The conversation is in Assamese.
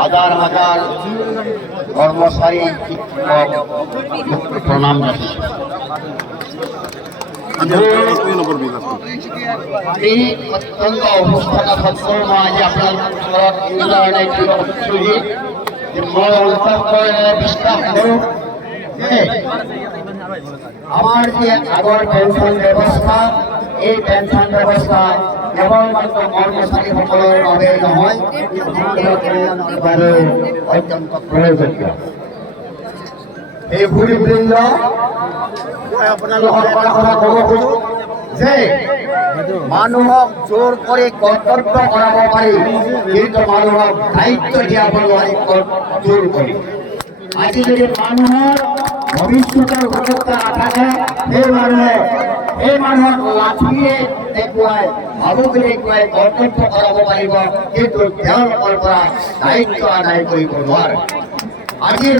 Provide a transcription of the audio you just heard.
হাজাৰ হাজাৰ কৰ্মচাৰী প্ৰণাম অত্যন্ত অৱস্থাটা সত্ত্বেও মই আজি আপোনালোকৰ ওচৰত এইকাৰণে কৈছোঁ যে মই অন্তঃকৰণে বিশ্বাস কৰোঁ যে আমাৰ যে আগৰ পেঞ্চন ব্যৱস্থা এই পেঞ্চন ব্যৱস্থা কেৱলমাত্ৰ কৰ্মচাৰীসকলৰ বাবে নহয়, অত্যন্ত প্ৰয়োজনীয়। এই ভূৰিবৃন্দ মই আপোনালোকৰ কথা ক'ব খোজোঁ যে মানুহক জোৰ কৰি কৰ্তব্য কৰাব পাৰি, কিন্তু মানুহক দায়িত্ব দিয়াব নোৱাৰি জোৰ কৰি। আজি যদি মানুহৰ ভৱিষ্যতৰ গুৰুত্ব নাথাকে, সেই মানুহক লাঠিৰে দেখুৱাই ভাবুকি দেখুৱাই কৰ্তব্য কৰাব পাৰিব, কিন্তু তেওঁলোকৰ পৰা দায়িত্ব আদায় কৰিব নোৱাৰে। আজিৰ